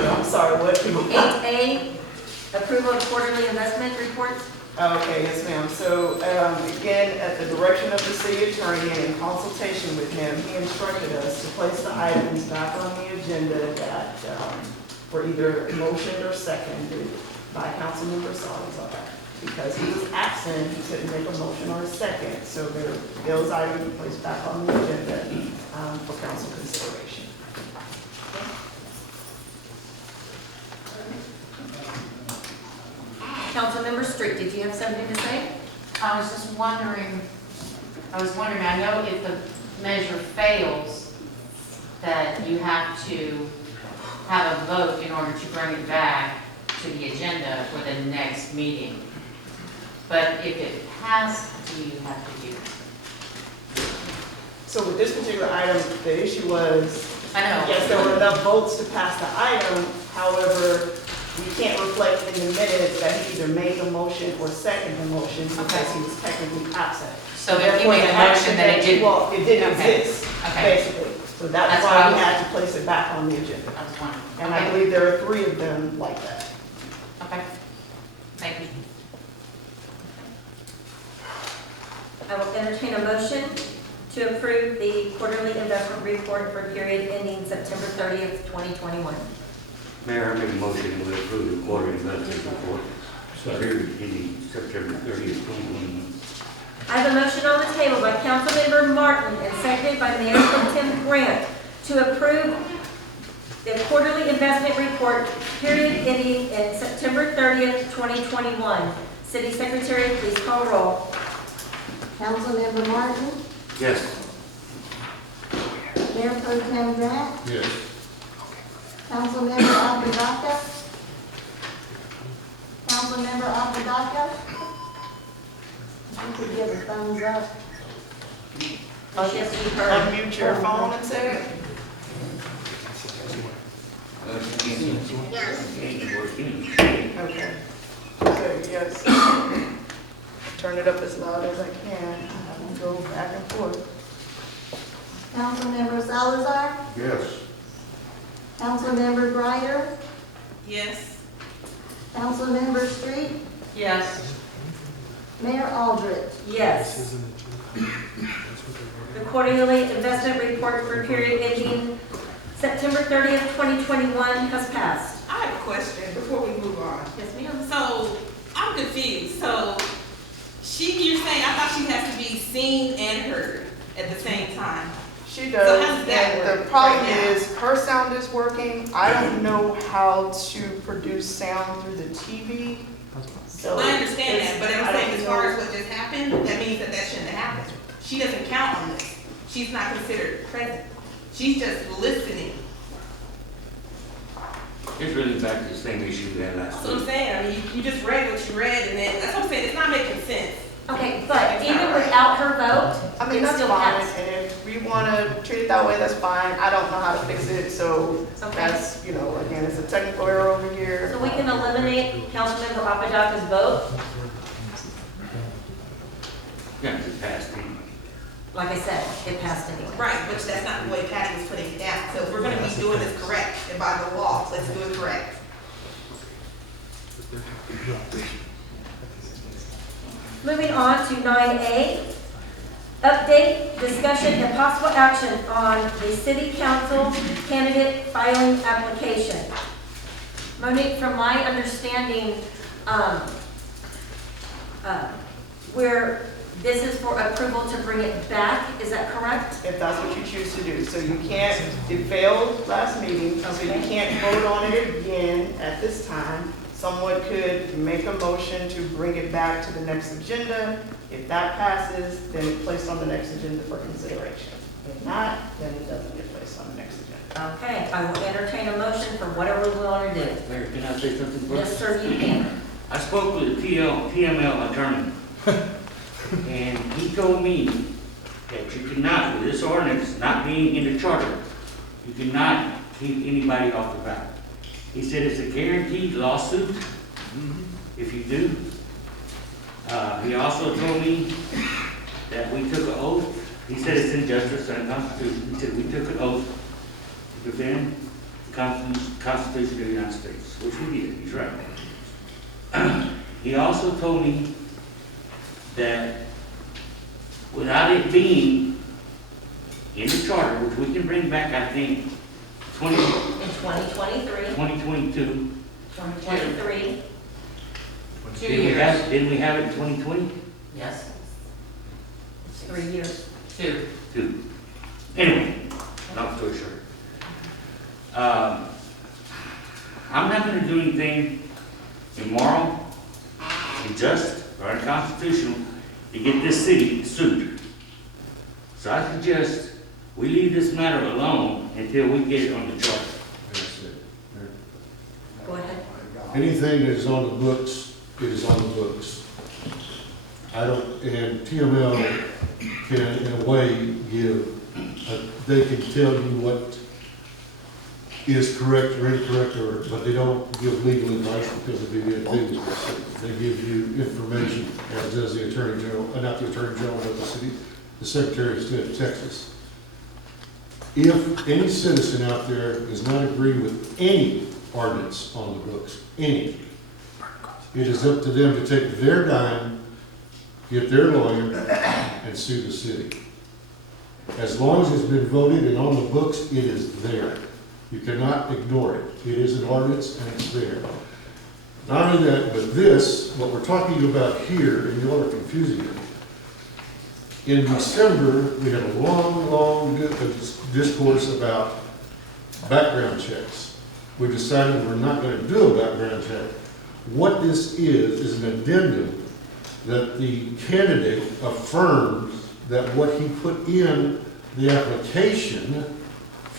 I'm sorry, what? 8A, approval of quarterly investment reports. Okay, yes, ma'am. So, again, at the direction of the city attorney and in consultation with him, he instructed us to place the items back on the agenda that were either motioned or seconded by Councilmember Salazar. Because he was absent, he couldn't make a motion or a second, so those items were placed back on the agenda for council consideration. Councilmember Street, did you have something to say? I was just wondering, I know if the measure fails, that you have to have a vote in order to bring it back to the agenda for the next meeting. But if it passed, do you have to do it? So with this particular item, the issue was, I know. yes, there were enough votes to pass the item, however, we can't reflect in the minutes that he either made the motion or seconded the motion because Okay. he was technically absent. So if you Therefore, made the a motion, action then it didn't. Well, it didn't Okay. exist, Okay. basically. So that's That's why why I we was- had to place it back on the agenda. I was wondering. And Okay. I believe there are 3 of them like that. Okay. Thank you. I will entertain a motion to approve the quarterly investment report for period ending September 30th, 2021. Mayor, I make a motion to approve the quarterly investment report, period ending September 30th, 2021. I have a motion on the table by Councilmember Martin and seconded by Mayor Pro Tem Grant to approve the quarterly investment report period ending in September 30th, 2021. City Secretary, please call roll. Councilmember Martin, Yes. Mayor Pro Tem Grant, Yes. Councilmember Apodaca, Councilmember Apodaca. You could give a thumbs up. Oh, she has to be heard. Unmute your phone and say it. Okay. So, yes. Turn it up as loud as I can. I will go back and forth. Councilmember Salazar, Yes. Councilmember Greider, Yes. Councilmember Street, Yes. Mayor Aldrich. Yes. The quarterly investment report for period ending September 30th, 2021 has passed. I have a question before we move on. Yes, ma'am. So, I'm confused. So, you're saying, I thought she has to be seen and heard at the same time. She So does, how does that and the work problem right now? is, her sound is working. I don't know how to produce sound through the TV. So I understand it's- that, but I'm I saying don't as far know. as what just happened, that means that shouldn't have happened. She doesn't count on this. She's not considered present. She's just listening. It's really back to the same issue we had last That's what I'm week. saying. I mean, you just read what you read, and then, that's what I'm saying, it's not making sense. Okay, but even without her vote, I mean, it that's still fine, passed. and if we wanna treat it that way, that's fine. I don't know how to fix it, so Okay. that's, again, it's a technical error over here. So we can eliminate Councilmember Apodaca's vote. Yeah, it's passed anyway. Like I said, it passed anyway. Right, but that's not the way Patty was putting it down. So if we're gonna be doing this correct, and by the law, let's do it correct. Moving on to 9A, update, discussion, and possible action on the city council candidate filing application. Monique, from my understanding, where this is for approval to bring it back, is that correct? If that's what you choose to do. So you can't, it failed last meeting, so you can't vote on it again at this time. Someone could make a motion to bring it back to the next agenda. If that passes, then it's placed on the next agenda for consideration. If not, then it doesn't get placed on the next agenda. Okay, I will entertain a motion for whatever we want to do. Mayor, can I say something first? Yes, sir, you can. I spoke with the PML attorney, and he told me that you cannot, with this ordinance not being in the charter, you cannot keep anybody off the ballot. He said it's a guaranteed lawsuit if you do. He also told me that we took an oath. He said it's injustice and unconstitutional. He said we took an oath to defend Constitution of the United States, which we did, he's right. He also told me that without it being in the charter, which we can bring back, I think, In 2023, 2022. 23, 2 years. Didn't we have it in 2020? Yes, 3 years. 2. Two. Anyway, long story short. I'm not gonna do anything immoral, unjust, or unconstitutional to get this city sued. So I suggest we leave this matter alone until we get it on the charter. That's it. Go ahead. Anything that is on the books, it is on the books. I don't, and TML can, in a way, they can tell you what is correct or incorrect, but they don't give legal advice because of the things. They give you information, as does the Attorney General, not the Attorney General of the city, the Secretary of State of Texas. If any citizen out there does not agree with any ordinance on the books, any, it is up to them to take their dime, get their lawyer, and sue the city. As long as it's been voted and on the books, it is there. You cannot ignore it. It is an ordinance and it's there. Not only that, but this, what we're talking about here, and you all are confusing it. In December, we had a long discourse about background checks. We decided we're not going to do a background check. What this is an addendum that the candidate affirms that what he put in the application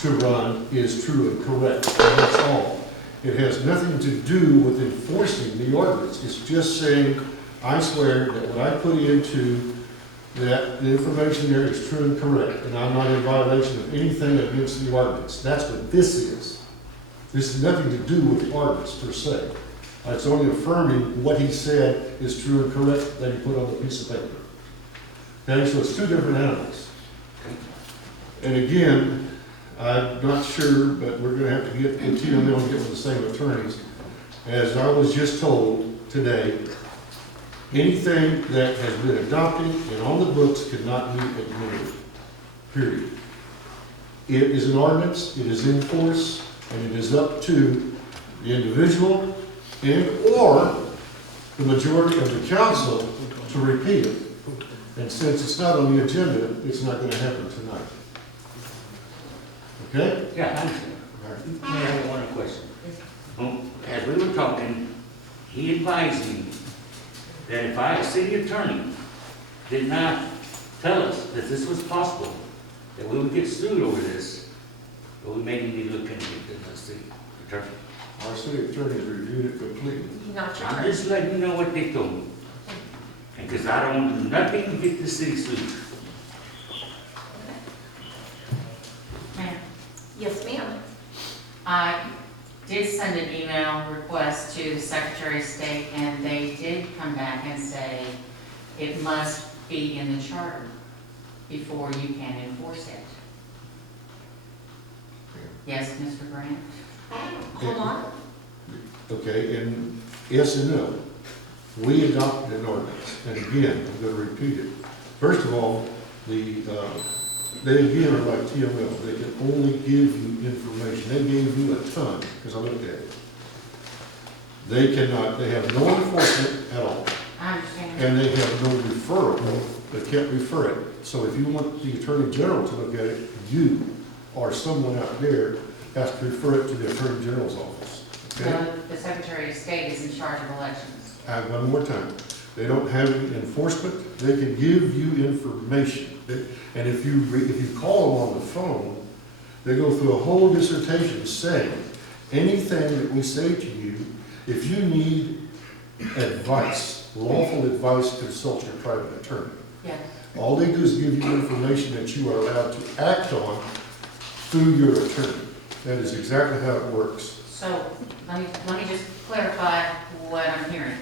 to run is true and correct, and that's all. It has nothing to do with enforcing the ordinance. It's just saying, I swear that what I put into that the information there is true and correct, and I'm not in violation of anything against the ordinance. That's what this is. This has nothing to do with the ordinance per se. It's only affirming what he said is true and correct that he put on the piece of paper. Okay, so it's two different animals. And again, I'm not sure, but we're gonna have to get with TML and get with the same attorneys. As I was just told today, anything that has been adopted and on the books cannot be admitted, period. It is an ordinance, it is in force, and it is up to the individual and or the majority of the council to repeat it. And since it's not on the agenda, it's not gonna happen tonight. Okay? Yeah, I understand. May I have one question? As we were talking, he advised me that if our city attorney did not tell us that this was possible, that we would get sued over this, but we may need to look into the city attorney. Our city attorney reviewed it completely. Not your I'm turn. just letting you know what they told me. And because I don't want to do nothing to get the city sued. Mayor, Yes, ma'am. I did send an email request to the Secretary of State, and they did come back and say it must be in the charter before you can enforce it. Yes, Mr. Grant? Hold on. Okay, and yes and no. We adopted an ordinance, and again, I'm gonna repeat it. First of all, they again are like TML, they can only give you information. They gave you a ton, because I looked at it. They have no enforcement at all, I understand. and they have no referral, they can't refer it. So if you want the Attorney General to look at it, you or someone out there has to refer it to the Attorney General's office, okay? No, the Secretary of State is in charge of elections. One more time. They don't have any enforcement. They can give you information. And if you call them on the phone, they go through a whole dissertation saying, anything that we say to you, if you need advice, lawful advice, consult your private attorney. Yes. All they do is give you information that you are allowed to act on through your attorney. That is exactly how it works. So, let me just clarify what I'm hearing.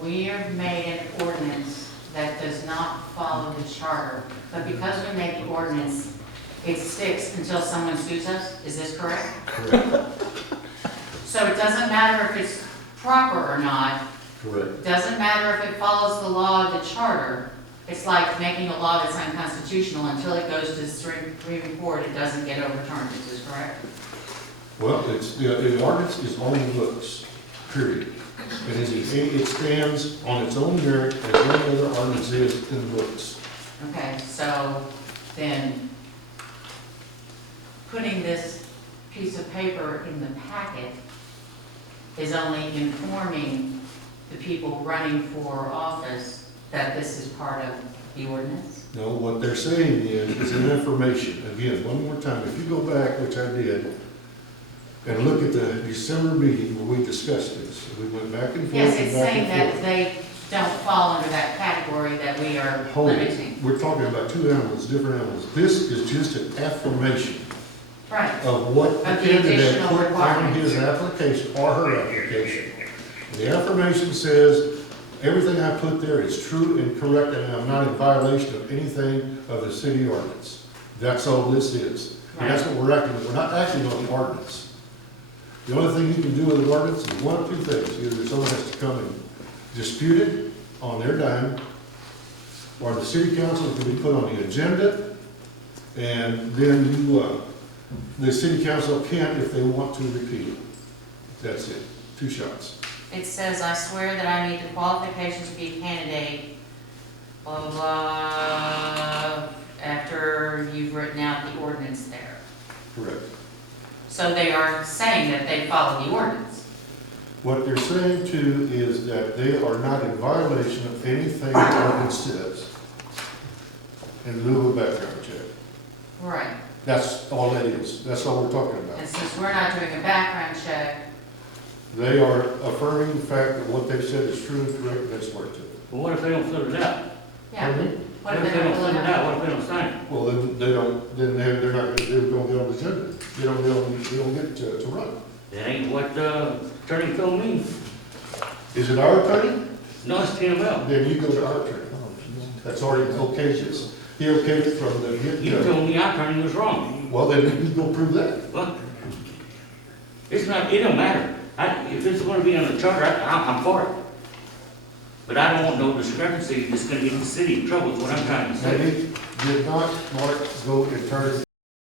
We have made an ordinance that does not follow the charter, but because we made the ordinance, it sticks until someone sues us, is this correct? Correct. So it doesn't matter if it's proper or not, Correct. it doesn't matter if it follows the law of the charter. It's like making a law that's unconstitutional until it goes to the Supreme Court, it doesn't get overturned, is this correct? Well, the ordinance is on the books, period. And it stands on its own merit as any other ordinance is in the books. Okay, so then putting this piece of paper in the packet is only informing the people running for office that this is part of the ordinance? No, what they're saying is an information. Again, one more time, if you go back, which I did, and look at the December meeting where we discussed this, we went back and forth Yes, and it's back saying that and forth. they don't fall under that category that we are Hold it. limiting. We're talking about two animals, different animals. This is just an affirmation Right, of what the Of the candidate additional put on requirements. his application or her application. The affirmation says, everything I put there is true and correct, and I'm not in violation of anything of the city ordinance. That's all this is. And that's what we're acting, we're not acting on the ordinance. The only thing you can do with an ordinance is one of two things. Either someone has to come and dispute it on their dime, or the city council can be put on the agenda, and then the city council can, if they want to, repeat it. That's it. 2 shots. it says, I swear that I meet the qualifications to be a candidate, blah, blah, blah, after you've written out the ordinance there. Correct. So they are saying that they follow the ordinance. What they're saying too is that they are not in violation of anything the ordinance says in lieu of a background check. Right. That's all that is. That's all we're talking about. And since we're not doing a background check, They are affirming the fact that what they've said is true and correct, and that's worth it. Well, what if they don't fill it out? yeah, Pardon me? what if they don't fill it out? What if they don't sign it? Well, then they don't, then they're not, they're gonna get on the agenda. They don't get to run. That ain't what the attorney told me. Is it our attorney? No, it's TML. Then you go to our attorney. That's already okayed this. He okayed it from the You get-go. told me our attorney was wrong. Well, then you go prove that. Well, it's not, it don't matter. If it's gonna be on the charter, I'm for it. But I don't want no discrepancy that's gonna get the city in trouble, is what I'm trying to And say. he did not, Mark, go and turn